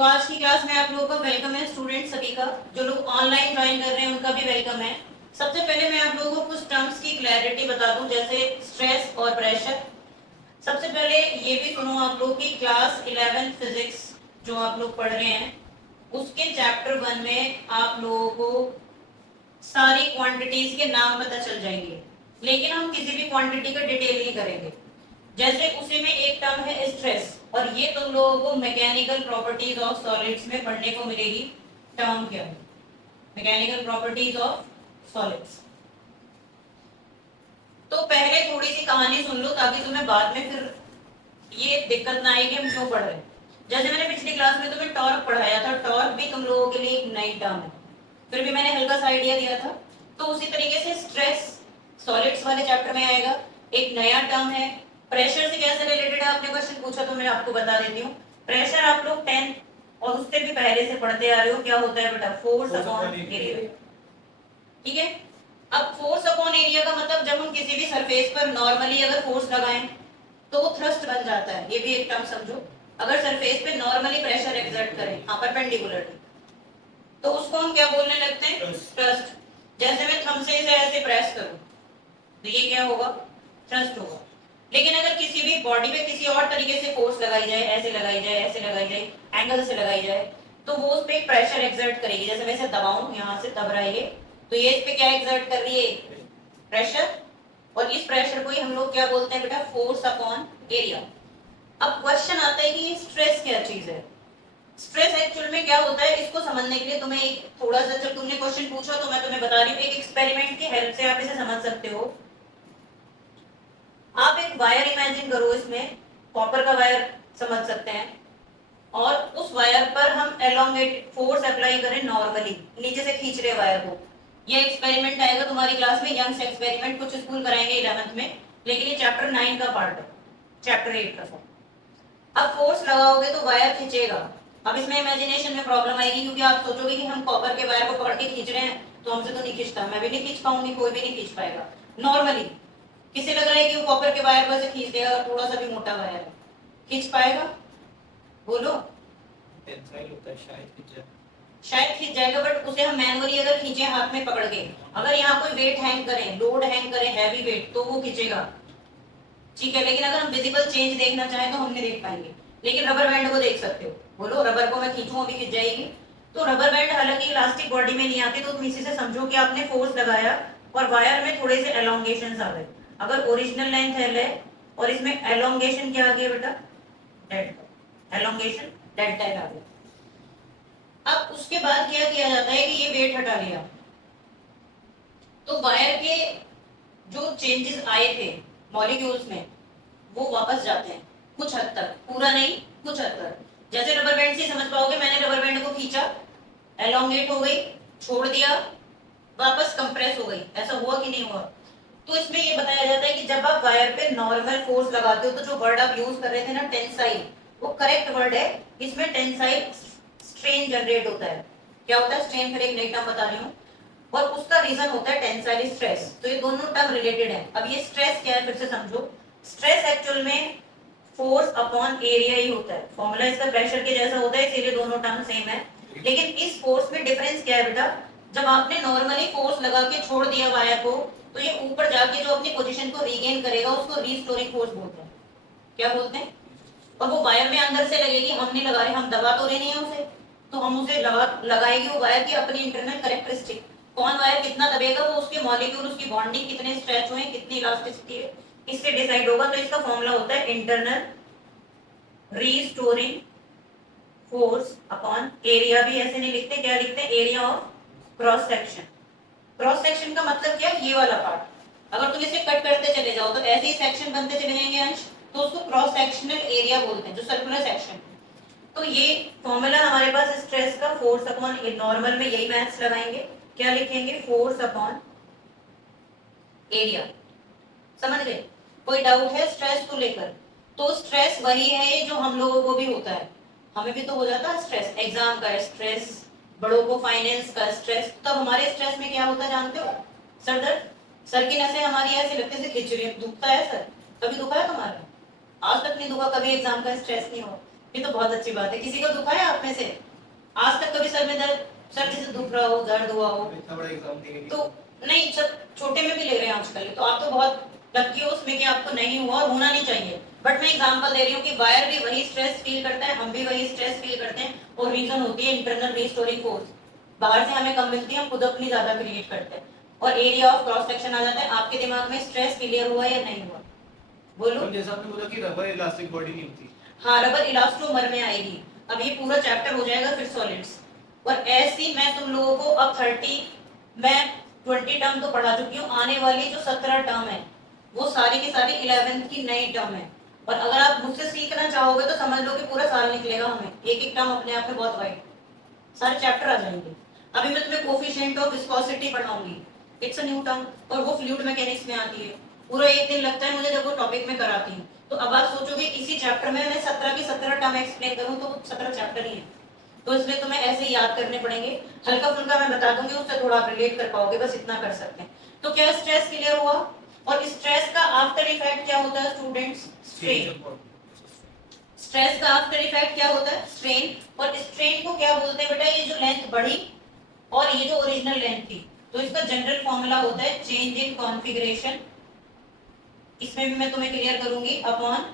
तो आज की क्लास में आप लोगों का वेलकम है स्टूडेंट सभी का। जो लोग ऑनलाइन ज्वाइन कर रहे हैं उनका भी वेलकम है। सबसे पहले मैं आप लोगों को कुछ टर्म्स की क्लैरिटी बता दूं, जैसे स्ट्रेस और प्रेशर। सबसे पहले ये भी सुनो आप लोग की क्लास 11 फिजिक्स जो आप लोग पढ़ रहे हैं उसके चैप्टर 1 में आप लोगों को सारी क्वांटिटीज के नाम पता चल जाएंगे, लेकिन हम किसी भी क्वांटिटी का डिटेल नहीं करेंगे। जैसे उसी में एक टर्म है स्ट्रेस, और ये तुम लोगों को मैकेनिकल प्रॉपर्टीज ऑफ सॉलिड्स में पढ़ने को मिलेगी। टर्म क्या है? Mechanical properties of solids. तो पहले थोड़ी सी कहानी सुन लो ताकि तुम्हें बाद में फिर ये दिक्कत ना आए कि हम क्यों पढ़ रहे हैं। जैसे मैंने पिछली क्लास में तुम्हें टॉर्क पढ़ाया था, टॉर्क भी तुम लोगों के लिए एक नई टर्म है, फिर भी मैंने हल्का सा आइडिया दिया था। तो उसी तरीके से स्ट्रेस सॉलिड्स वाले चैप्टर में आएगा, एक नया टर्म है। प्रेशर से कैसे रिलेटेड है आपने क्वेश्चन पूछा तो मैं आपको बता देती हूँ। प्रेशर आप लोग 10 और उससे भी पहले से पढ़ते आ रहे हो। क्या होता है बेटा? Force upon area. ठीक है। अब फोर्स अपॉन एरिया का मतलब जब हम किसी भी सरफेस पर नॉर्मली अगर फोर्स लगाएं तो वो थ्रस्ट बन जाता है। ये भी एक टर्म समझो। अगर सरफेस पे नॉर्मली प्रेशर एक्सर्ट करें, हाँ परपेंडिकुलरली, तो उसको हम क्या बोलने लगते हैं? थ्रस्ट। जैसे मैं थंब से इसे ऐसे प्रेस करूं तो ये क्या होगा? थ्रस्ट होगा। लेकिन अगर किसी भी बॉडी पे किसी और तरीके से फोर्स लगाई जाए, ऐसे लगाई जाए, ऐसे लगाई जाए, एंगल से लगाई जाए, तो वो उस पे एक प्रेशर एक्सर्ट करेगी। जैसे मैं इसे दबाऊं, यहाँ से दब रहा है ये, तो ये इस पे क्या एक्सर्ट कर रही है? प्रेशर। और इस प्रेशर को ही हम लोग क्या बोलते हैं बेटा? Force upon area. अब क्वेश्चन आता है कि ये स्ट्रेस क्या चीज है? स्ट्रेस एक्चुअल में क्या होता है, इसको समझने के लिए तुम्हें एक थोड़ा सा, जब तुमने क्वेश्चन पूछा तो मैं तुम्हें बता रही हूँ, एक एक्सपेरिमेंट की हेल्प से आप इसे समझ सकते हो। आप एक वायर इमेजिन करो, इसमें कॉपर का वायर समझ सकते हैं, और उस वायर पर हम एलोंगेट फोर्स अप्लाई करें नॉर्मली, नीचे से खींच रहे वायर को। ये एक्सपेरिमेंट आएगा तुम्हारी क्लास में, यंग्स एक्सपेरिमेंट, कुछ स्कूल कराएंगे 11th में, लेकिन ये चैप्टर 9 का पार्ट है, चैप्टर 8 का। अब फोर्स लगाओगे तो वायर खींचेगा। अब इसमें इमेजिनेशन में प्रॉब्लम आएगी, क्योंकि आप सोचोगे कि हम कॉपर के वायर को पकड़ के खींच रहे हैं तो हमसे तो नहीं खींचता, मैं भी नहीं खींच पाऊंगी, कोई भी नहीं खींच पाएगा नॉर्मली। किसे लग रहा है कि वो कॉपर के वायर को ऐसे खींच देगा? थोड़ा सा भी मोटा वायर है, खींच पाएगा? बोलो। टेंसाइल होता है, शायद खींच जाएगा, बट उसे हम मैनुअली अगर खींचे हाथ में पकड़ के, अगर यहाँ कोई वेट हैंग करें, लोड हैंग करें, हैवी वेट, तो वो खींचेगा। ठीक है, लेकिन अगर हम विजिबल चेंज देखना चाहें तो हम नहीं देख पाएंगे। लेकिन रबर बैंड को देख सकते हो। बोलो, रबर को मैं खींचूं अभी खींच जाएगी? तो रबर बैंड हालांकि इलास्टिक बॉडी में नहीं आती, तो तुम इसी से समझो कि आपने फोर्स लगाया और वायर में थोड़े से एलोंगेशन आ गए। अगर ओरिजिनल लेंथ एल है और इसमें एलोंगेशन क्या आ गया बेटा? डेल्टा। एलोंगेशन डेल्टा आ गया। अब उसके बाद क्या किया जाता है कि ये वेट हटा लिया, तो वायर के जो चेंजेस आए थे मॉलिक्यूल्स में वो वापस जाते हैं कुछ हद तक, पूरा नहीं, कुछ हद तक। जैसे रबर बैंड से समझ पाओगे, मैंने रबर बैंड को खींचा, एलोंगेट हो गई, छोड़ दिया, वापस कंप्रेस हो गई, ऐसा हुआ कि नहीं हुआ? तो इसमें ये बताया जाता है कि जब आप वायर पे नॉर्मल फोर्स लगाते हो तो जो वर्ड आप यूज कर रहे थे ना, टेंसाइल, वो करेक्ट वर्ड है। इसमें टेंसाइल स्ट्रेन जनरेट होता है। क्या होता है स्ट्रेन? फिर एक नई टर्म बता रही हूँ, और उसका रीजन होता है टेंसाइल स्ट्रेस। तो ये दोनों टर्म रिलेटेड है। अब ये स्ट्रेस क्या है फिर से समझो। स्ट्रेस एक्चुअल में फोर्स अपॉन एरिया ही होता है। फॉर्मूला इसका प्रेशर के जैसा होता है, इसीलिए दोनों टर्म सेम है। लेकिन इस फोर्स में डिफरेंस क्या है बेटा? जब आपने नॉर्मली फोर्स लगा के छोड़ दिया वायर को, तो ये ऊपर जाके जो अपनी पोजीशन को रीगेन करेगा उसको रीस्टोरिंग फोर्स बोलते हैं। क्या बोलते हैं? और वो वायर में अंदर से लगेगी, हम नहीं लगा रहे, हम दबा तो रहे नहीं है उसे, तो हम उसे लगाएगी वो वायर की अपनी इंटरनल कैरेक्टरिस्टिक। कौन वायर कितना दबेगा, वो उसके मॉलिक्यूल, उसकी बॉन्डिंग कितने स्ट्रेच हुए, कितनी इलास्टिसिटी है, इससे डिसाइड होगा। तो इसका फॉर्मूला होता है internal restoring force upon area. भी ऐसे नहीं लिखते, क्या लिखते हैं? Area of cross section. Cross section का मतलब क्या? ये वाला पार्ट। अगर तुम इसे कट करते चले जाओ तो ऐसे ही सेक्शन बनते चले जाएंगे अंश, तो उसको क्रॉस सेक्शनल एरिया बोलते हैं, जो सर्कुलर सेक्शन। तो ये फॉर्मूला हमारे पास स्ट्रेस का, फोर्स अपॉन, नॉर्मल में यही मैथ्स लगाएंगे, क्या लिखेंगे? Force upon area. समझ गए? कोई डाउट है स्ट्रेस को लेकर? तो स्ट्रेस वही है जो हम लोगों को भी होता है, हमें भी तो हो जाता है स्ट्रेस, एग्जाम का स्ट्रेस, बड़ों को फाइनेंस का स्ट्रेस। तब हमारे स्ट्रेस में क्या होता है जानते हो? सर दर्द। सर की नसें हमारी ऐसे लगते से खिंच रही है, दुखता है सर? कभी दुखा है तुम्हारा? आज तक नहीं दुखा, कभी एग्जाम का स्ट्रेस नहीं हो, ये तो बहुत अच्छी बात है। किसी को दुखा है आप में से आज तक कभी सर में दर्द, सर जैसे दुख रहा हो, दर्द हुआ हो? इतना बड़ा एग्जाम देंगे तो नहीं, सर छोटे में भी ले रहे हैं आजकल, तो आप तो बहुत लकी हो उसमें कि आपको नहीं हुआ और होना नहीं चाहिए। बट मैं एग्जांपल दे रही हूँ कि वायर भी वही स्ट्रेस फील करता है, हम भी वही स्ट्रेस फील करते हैं, और रीजन होती है इंटरनल रीस्टोरिंग फोर्स। बाहर से हमें कम मिलती है, हम खुद अपनी ज्यादा क्रिएट करते हैं, और एरिया ऑफ क्रॉस सेक्शन आ जाता है। आपके दिमाग में स्ट्रेस क्लियर हुआ या नहीं हुआ? बोलो। और जैसा आपने बोला कि रबर इलास्टिक बॉडी नहीं होती, हाँ, रबर इलास्टोमर में आएगी। अब ये पूरा चैप्टर हो जाएगा फिर सॉलिड्स। और ऐसी मैं तुम लोगों को अब 30, मैं 20 टर्म तो पढ़ा चुकी हूँ, आने वाली जो 17 टर्म है वो सारी की सारी 11th की नई टर्म है। और अगर आप मुझसे सीखना चाहोगे तो समझ लो कि पूरा साल निकलेगा हमें, एक एक टर्म अपने आप में बहुत वाइड, सारे चैप्टर आ जाएंगे। अभी मैं तुम्हें कोफिशिएंट ऑफ विस्कोसिटी पढ़ाऊंगी, इट्स अ न्यू टर्म, और वो फ्लूइड मैकेनिक्स में आती है। पूरा एक दिन लगता है मुझे जब वो टॉपिक में कराती हूँ। तो अब आप सोचोगे इसी चैप्टर में मैं 17 की 17 टर्म एक्सप्लेन करूँ तो 17 चैप्टर ही है, तो इसलिए तुम्हें ऐसे ही याद करने पड़ेंगे। हल्का फुल्का मैं बता दूंगी, उससे थोड़ा आप रिलेट कर पाओगे, बस इतना कर सकते हैं। तो क्या स्ट्रेस क्लियर हुआ? और स्ट्रेस का आफ्टर इफेक्ट क्या होता है स्टूडेंट्स? स्ट्रेन। स्ट्रेस का आफ्टर इफेक्ट क्या होता है? स्ट्रेन। और स्ट्रेन को क्या बोलते हैं बेटा? ये जो लेंथ बढ़ी और ये जो ओरिजिनल लेंथ थी, तो इसका जनरल फॉर्मूला होता है चेंज इन कॉन्फ़िगरेशन। इसमें भी मैं तुम्हें क्लियर करूंगी अपॉन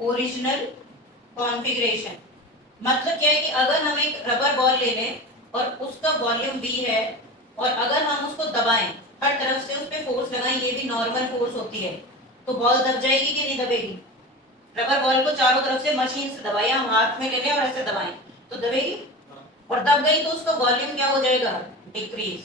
ओरिजिनल कॉन्फ़िगरेशन। मतलब क्या है कि अगर हम एक रबर बॉल ले लें और उसका वॉल्यूम V है, और अगर हम उसको दबाएं, हर तरफ से उस पर फोर्स लगाएं, ये भी नॉर्मल फोर्स होती है, तो बॉल दब जाएगी कि नहीं दबेगी? रबर बॉल को चारों तरफ से मशीन से दबाएं, हम हाथ में ले लें और ऐसे दबाएं तो दबेगी, और दब गई तो उसका वॉल्यूम क्या हो जाएगा? डिक्रीज।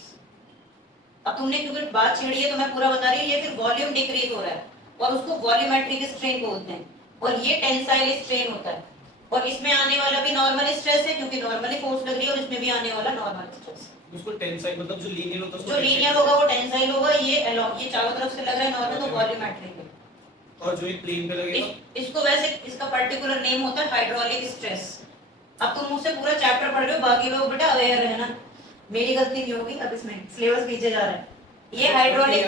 अब तुमने क्योंकि बात छेड़ी है तो मैं पूरा बता रही हूँ, ये फिर वॉल्यूम डिक्रीज हो रहा है और उसको वॉल्यूमेट्रिक स्ट्रेन बोलते हैं, और ये टेंसाइल स्ट्रेन होता है। और इसमें आने वाला भी नॉर्मल स्ट्रेस है क्योंकि नॉर्मली फोर्स लग रही है, और इसमें भी आने वाला नॉर्मल स्ट्रेस है। उसको टेंसाइल मतलब जो लीनियर होता है उसको जो लीनियर होगा वो टेंसाइल होगा, ये चारों तरफ से लग रहा है नॉर्मल, तो वॉल्यूमेट्रिक है। और जो ये प्लेन पे लगेगा इसको वैसे इसका पर्टिकुलर नेम होता है हाइड्रोलिक स्ट्रेस। अब तुम मुझसे पूरा चैप्टर पढ़ रहे हो, बाकी लोग बेटा अवेयर है ना, मेरी गलती नहीं होगी। अब इसमें सिलेबस पीछे जा रहा है। ये हाइड्रोलिक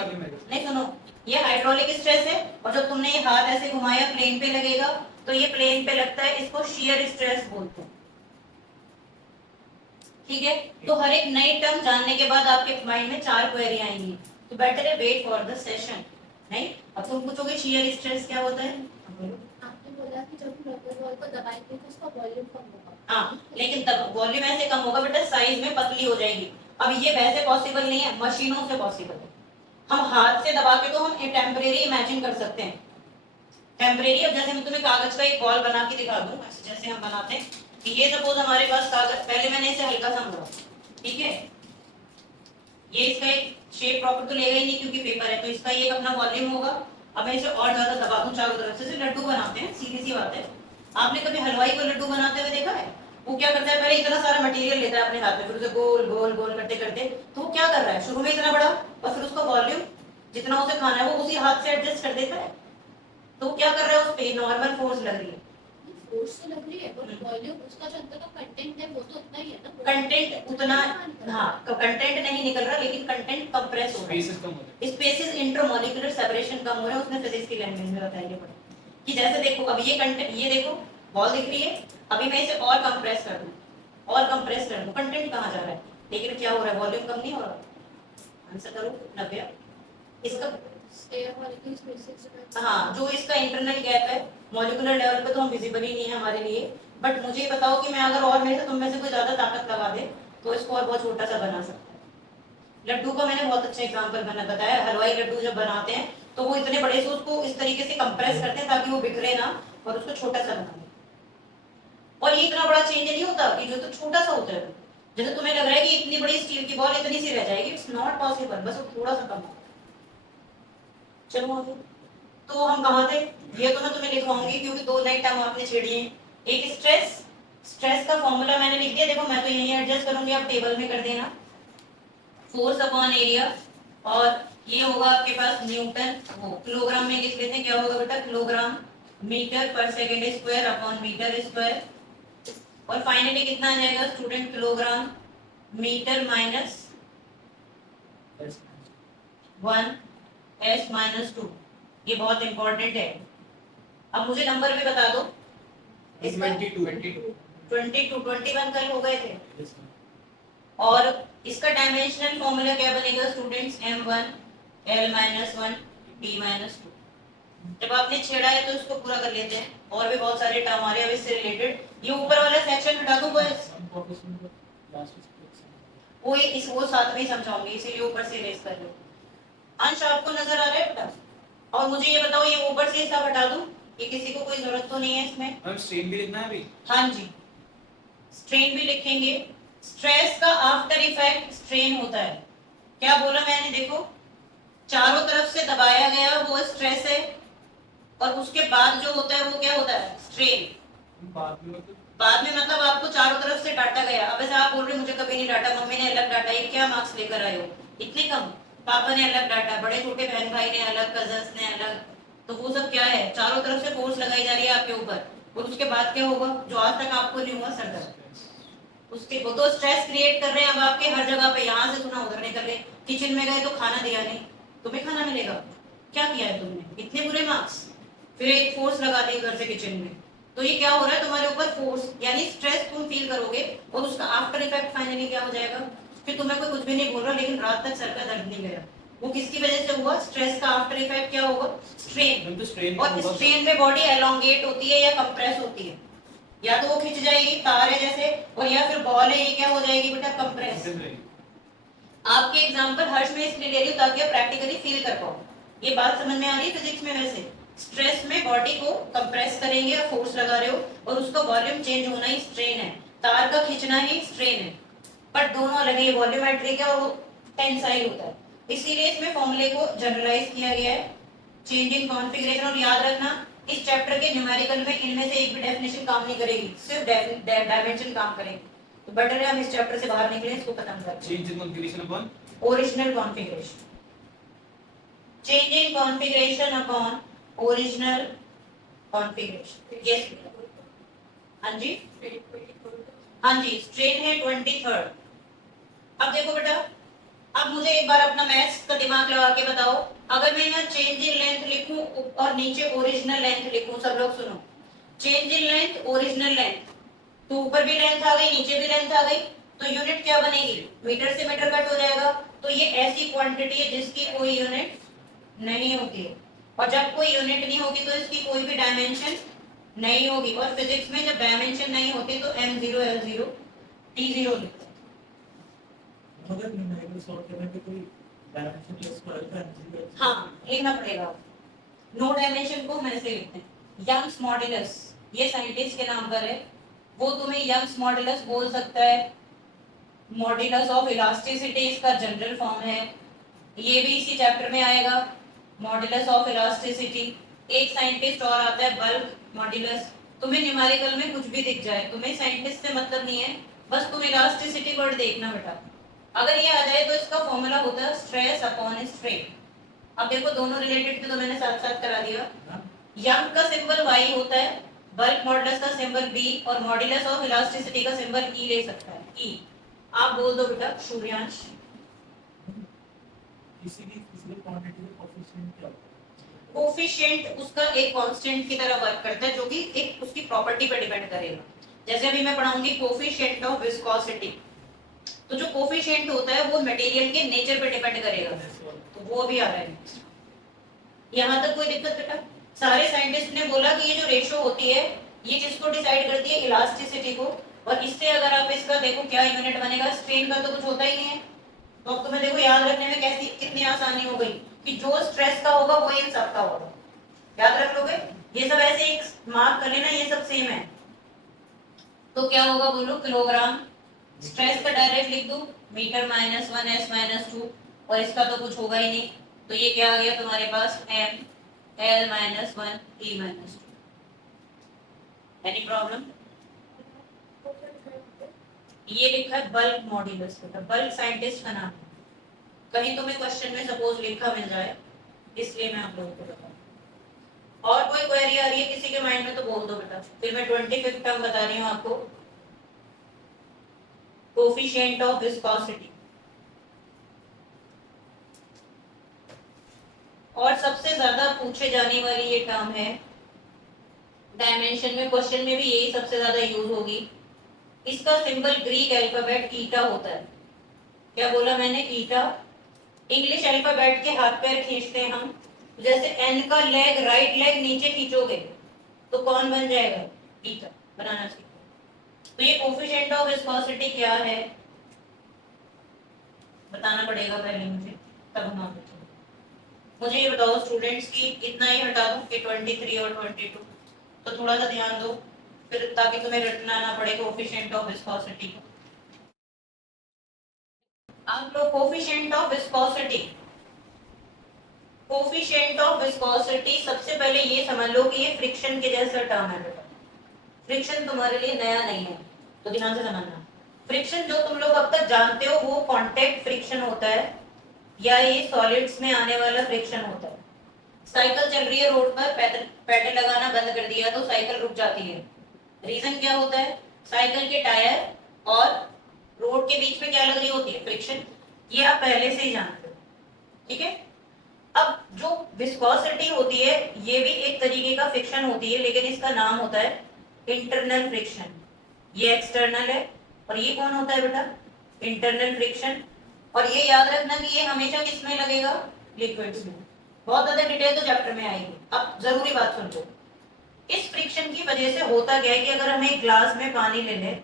नहीं, सुनो, ये हाइड्रोलिक स्ट्रेस है, और जब तुमने ये हाथ ऐसे घुमाया प्लेन पे लगेगा, तो ये प्लेन पे लगता है, इसको शियर स्ट्रेस बोलते हैं। ठीक है, तो हर एक नई टर्म जानने के बाद आपके माइंड में 4 क्वेरी आएंगी, तो बेटर है वेट फॉर द सेशन। नहीं, अब तुम पूछोगे शियर स्ट्रेस क्या होता है? आपने बोला कि जब रबर बॉल को दबाएंगे तो उसका वॉल्यूम कम होगा। हाँ, लेकिन तब वॉल्यूम ऐसे कम होगा बेटा, साइज में पतली हो जाएगी। अब ये वैसे पॉसिबल नहीं है, मशीनों से पॉसिबल है। हम हाथ से दबा के तो हम टेम्परेरी इमेजिन कर सकते हैं, टेम्परेरी। अब जैसे मैं तुम्हें कागज का एक बॉल बना के दिखा दूं, जैसे हम बनाते हैं कि ये सपोज हमारे पास कागज, पहले मैंने इसे हल्का सा मोड़ा, ठीक है, ये इसका एक शेप प्रॉपर तो लेगा ही नहीं क्योंकि पेपर है, तो इसका ये अपना वॉल्यूम होगा। अब मैं इसे और ज्यादा दबा दूं चारों तरफ से, जैसे लड्डू बनाते हैं, सीधी सी बात है। आपने कभी हलवाई को लड्डू बनाते हुए देखा है? वो क्या करता है, पहले इतना सारा मटेरियल लेता है अपने हाथ में, फिर उसे गोल गोल गोल करते करते, तो वो क्या कर रहा है, शुरू में इतना बड़ा, और फिर उसका वॉल्यूम जितना उसे खाना है वो उसी हाथ से एडजस्ट कर देता है। तो वो क्या कर रहा है, उस पे नॉर्मल फोर्स लग रही है। फोर्स तो लग रही है, पर वॉल्यूम उसका जो अंदर का कंटेंट है वो तो उतना ही है ना। कंटेंट उतना, हाँ, कंटेंट नहीं निकल रहा, लेकिन कंटेंट कंप्रेस हो रहा है, स्पेसेस कम हो रहे स्पेसेस इंटरमॉलिक्यूलर सेपरेशन कम हो रहा है। उसने फिजिक्स की लैंग्वेज में बताया पड़ा कि जैसे देखो, अब ये कंटेंट, ये देखो बॉल दिख रही है, अभी मैं इसे और कंप्रेस कर दूं, और कंप्रेस कर दूं, कंटेंट कहाँ जा रहा है, लेकिन क्या हो रहा है, वॉल्यूम कम नहीं हो रहा। आंसर करो, नव्या। इसका एयर मॉलिक्यूल्स स्पेसेस में, हाँ, जो इसका इंटरनल गैप है मॉलिक्यूलर लेवल पे तो हम विजिबल ही नहीं है हमारे लिए। बट मुझे बताओ कि मैं अगर और मेरे से तुम में से कोई ज्यादा ताकत लगा दे तो इसको और बहुत छोटा सा बना सकता है। लड्डू का मैंने बहुत अच्छा एग्जांपल बताया, हलवाई लड्डू जब बनाते हैं तो वो इतने बड़े से उसको इस तरीके से कंप्रेस करते हैं ताकि वो बिखरे ना, और उसको छोटा सा बना दें। और ये इतना बड़ा चेंज नहीं होता कि जो तो छोटा सा होता है, जैसे तुम्हें लग रहा है कि इतनी बड़ी स्टील की बॉल इतनी सी रह जाएगी, इट्स नॉट पॉसिबल, बस वो थोड़ा सा कम होता है। चलो आगे, तो हम कहाँ थे? ये तो मैं तुम्हें लिखवाऊंगी क्योंकि 2 नए टर्म आपने छेड़ी हैं। एक स्ट्रेस, स्ट्रेस का फॉर्मूला मैंने लिख दिया, देखो मैं तो यहीं एडजस्ट करूंगी, आप टेबल में कर देना। फोर्स अपॉन एरिया, और ये होगा आपके पास न्यूटन, वो किलोग्राम में लिख लेते हैं, क्या होगा बेटा, किलोग्राम मीटर पर second square upon metre square, और फाइनली कितना आ जाएगा student, kilogram metre minus 1 s minus 2। ये बहुत इंपॉर्टेंट है। अब मुझे नंबर भी बता दो, इसका 22 21 कल हो गए थे। और इसका डायमेंशनल फॉर्मूला क्या बनेगा स्टूडेंट्स? m1 l-1 d-2। जब आपने छेड़ा है तो इसको पूरा कर लेते हैं। और भी बहुत सारे टर्म आ रहे हैं अब इससे रिलेटेड। ये ऊपर वाला सेक्शन हटा दो बस, वो साथ में ही समझाऊंगी, इसीलिए ऊपर से इरेज कर लो। अंश आपको नजर आ रहा है बेटा? और मुझे ये बताओ, ये ऊपर से सब हटा दूं? ये किसी को कोई जरूरत तो नहीं है इसमें? मैम स्ट्रेन भी लिखना है अभी? हाँ जी, स्ट्रेन भी लिखेंगे। स्ट्रेस का आफ्टर इफेक्ट स्ट्रेन होता है। क्या बोला मैंने? देखो, चारों तरफ से दबाया गया वो स्ट्रेस है, और उसके बाद जो होता है वो क्या होता है? स्ट्रेन। बाद में मतलब आपको चारों तरफ से डांटा गया। अब ऐसे आप बोल रहे मुझे कभी नहीं डांटा, मम्मी ने अलग डांटा, ये क्या मार्क्स लेकर आए हो? इतने कम? पापा ने अलग डांटा, बड़े छोटे बहन भाई ने अलग, कजन्स ने अलग। तो वो सब क्या है? चारों तरफ से फोर्स लगाई जा रही है आपके ऊपर। और उसके बाद क्या होगा जो आज तक आपको नहीं हुआ? सर दर्द। उसके वो तो स्ट्रेस क्रिएट कर रहे हैं अब आपके हर जगह पे। यहाँ से सुना उधर निकल गए, किचन में गए तो खाना दिया नहीं, तुम्हें खाना मिलेगा? क्या किया है तुमने? इतने बुरे मार्क्स। फिर एक फोर्स लगा दी उधर से किचन में। तो ये क्या हो रहा है तुम्हारे ऊपर? फोर्स, यानी स्ट्रेस तुम फील करोगे, और उसका आफ्टर इफेक्ट फाइनली क्या हो जाएगा? फिर तुम्हें कोई कुछ भी नहीं बोल रहा, लेकिन रात तक सर का दर्द नहीं गया। वो किसकी वजह से हुआ? स्ट्रेस का आफ्टर इफेक्ट क्या होगा? स्ट्रेन। और स्ट्रेन में बॉडी एलोंगेट होती है या कंप्रेस होती है? या तो वो खिंच जाएगी, तार है जैसे, और या फिर बॉल है, ये क्या हो जाएगी बेटा? कंप्रेस। आपके एग्जाम्पल हर्ष में इसलिए ले रही हूँ ताकि आप प्रैक्टिकली फील कर पाओ। ये बात समझ में आ रही है फिजिक्स में? वैसे स्ट्रेस में बॉडी को कंप्रेस करेंगे, और फोर्स लगा रहे हो, और उसका वॉल्यूम चेंज होना ही स्ट्रेन है। तार का खींचना ही स्ट्रेन है। पर दोनों अलग है, वॉल्यूमेट्रिक है और वो टेंसाइल होता है। इसीलिए इसमें फॉर्मूले को जनरलाइज किया गया है, चेंजिंग कॉन्फ़िगरेशन। और याद रखना, इस चैप्टर के न्यूमेरिकल में इनमें से एक भी डेफिनेशन काम नहीं करेगी, सिर्फ डायमेंशन काम करेगी। तो बेटर है हम इस चैप्टर से बाहर निकले, इसको खत्म कर दें। Change in configuration upon original configuration. Changing configuration upon original configuration. Yes, हाँ जी, हाँ जी, स्ट्रेन है 23rd। अब देखो बेटा, अब मुझे एक बार अपना मैथ्स का दिमाग लगा के बताओ, अगर मैं यहाँ चेंज इन लेंथ लिखूं और नीचे ओरिजिनल लेंथ लिखूं, सब लोग सुनो, change in length, original length, तो ऊपर भी लेंथ आ गई, नीचे भी लेंथ आ गई, तो यूनिट क्या बनेगी? मीटर से मीटर कट हो जाएगा। तो ये ऐसी क्वांटिटी है जिसकी कोई यूनिट नहीं होती है, और जब कोई यूनिट नहीं होगी तो इसकी कोई भी डायमेंशन नहीं होगी। और फिजिक्स में जब डायमेंशन नहीं होती तो m0 l0 t0 लिखते हैं। मगर न्यूमेरिकल सॉल्व करने पे कोई डायमेंशन प्लस स्क्वायर का एनर्जी हाँ, लिखना पड़ेगा। नो डायमेंशन को हम ऐसे लिखते हैं, यंग्स मॉड्यूलस, ये साइंटिस्ट के नाम पर है। वो तुम्हें यंग्स मॉड्यूलस बोल सकता है। मॉड्यूलस ऑफ इलास्टिसिटी इसका जनरल फॉर्म है, ये भी इसी चैप्टर में आएगा, मॉड्यूलस ऑफ इलास्टिसिटी। एक साइंटिस्ट और आता है, बल्क मॉड्यूलस। तुम्हें न्यूमेरिकल में कुछ भी दिख जाए, तुम्हें साइंटिस्ट से मतलब नहीं है, बस तुम इलास्टिसिटी वर्ड देखना बेटा। अगर ये आ जाए तो इसका फॉर्मूला होता है स्ट्रेस अपॉन स्ट्रेन। अब देखो दोनों रिलेटेड थे तो मैंने साथ साथ करा दिया। यंग का सिंबल y होता है, बल्क मॉडुलस का सिंबल b, और मॉडुलस ऑफ इलास्टिसिटी का सिंबल e ले सकता है, e। आप बोल दो बेटा सूर्यांश। किसी भी फिजिकल क्वांटिटी का कोएफिशिएंट क्या होता है? कोफिशिएंट उसका एक कांस्टेंट की तरह वर्क करता है, जो कि एक उसकी प्रॉपर्टी पर डिपेंड करेगा। जैसे अभी मैं पढ़ाऊंगी कोफिशिएंट ऑफ विस्कोसिटी, तो जो कोफिशिएंट होता है वो मटेरियल के नेचर पे डिपेंड करेगा, तो वो भी आ रहा है। यहाँ तक कोई दिक्कत बेटा? सारे साइंटिस्ट ने बोला कि ये जो रेशो होती है ये किसको डिसाइड करती है? इलास्टिसिटी को। और इससे अगर आप इसका देखो क्या यूनिट बनेगा, स्ट्रेन का तो कुछ होता ही नहीं है। तो अब तुम्हें देखो याद रखने में कैसी कितनी आसानी हो गई कि जो स्ट्रेस का होगा वो इन सब का होगा। याद रख लोगे? ये सब ऐसे एक मार्क कर लेना, ये सब सेम है। तो क्या होगा बोलो? किलोग्राम। स्ट्रेस का डायरेक्ट लिख दो, मीटर -1 s-2, और इसका तो कुछ होगा ही नहीं, तो ये क्या आ गया तुम्हारे पास? m l-1 e-2। Any problem? ये लिखा है बल्क मॉड्यूलस का, बल्क साइंटिस्ट का नाम है। कहीं तुम्हें क्वेश्चन में सपोज लिखा मिल जाए, इसलिए मैं आप लोगों को बताऊं। और कोई क्वेरी आ रही है किसी के माइंड में तो बोल दो बेटा, फिर मैं 25th टर्म बता रही हूँ आपको, कोफिशिएंट ऑफ विस्कोसिटी। और सबसे ज्यादा पूछे जाने वाली ये टर्म है डायमेंशन में क्वेश्चन में भी यही सबसे ज्यादा यूज होगी। इसका सिंबल ग्रीक अल्फाबेट ईटा होता है। क्या बोला मैंने? ईटा। इंग्लिश अल्फाबेट के हाथ पैर खींचते हैं हम, जैसे एन का लेग, राइट लेग नीचे खींचोगे तो कौन बन जाएगा? ईटा। बनाना सीखो। तो ये कोफिशिएंट ऑफ विस्कोसिटी क्या है बताना पड़ेगा पहले मुझे, तब हम आगे चलेंगे। मुझे ये बताओ स्टूडेंट्स की इतना ही हटा दूं कि 23 और 22, तो थोड़ा सा ध्यान दो फिर, ताकि तुम्हें रटना ना पड़े कोफिशिएंट ऑफ विस्कोसिटी को। आप लोग coefficient of viscosity, coefficient of viscosity सबसे पहले ये समझ लो कि ये फ्रिक्शन के जैसा टर्म है बेटा। फ्रिक्शन तुम्हारे लिए नया नहीं है, तो ध्यान से समझना। फ्रिक्शन जो तुम लोग अब तक जानते हो वो कांटेक्ट फ्रिक्शन होता है, या ये सॉलिड्स में आने वाला फ्रिक्शन होता है। साइकिल चल रही है रोड पर, पेडल लगाना बंद कर दिया तो साइकिल रुक जाती है। रीजन क्या होता है? साइकिल के टायर और रोड के बीच में क्या लग रही होती है? फ्रिक्शन। ये आप पहले से ही जानते हो, ठीक है। अब जो विस्कोसिटी होती है ये भी एक तरीके का फ्रिक्शन होती है, लेकिन इसका नाम होता है इंटरनल फ्रिक्शन। ये एक्सटर्नल है और ये कौन होता है बेटा? Internal friction. और ये याद रखना कि ये हमेशा किसमें लगेगा? लिक्विड्स में। बहुत ज्यादा डिटेल तो चैप्टर में आएगी, अब जरूरी बात सुन लो। इस फ्रिक्शन की वजह से होता क्या है कि अगर हम एक ग्लास में पानी ले लें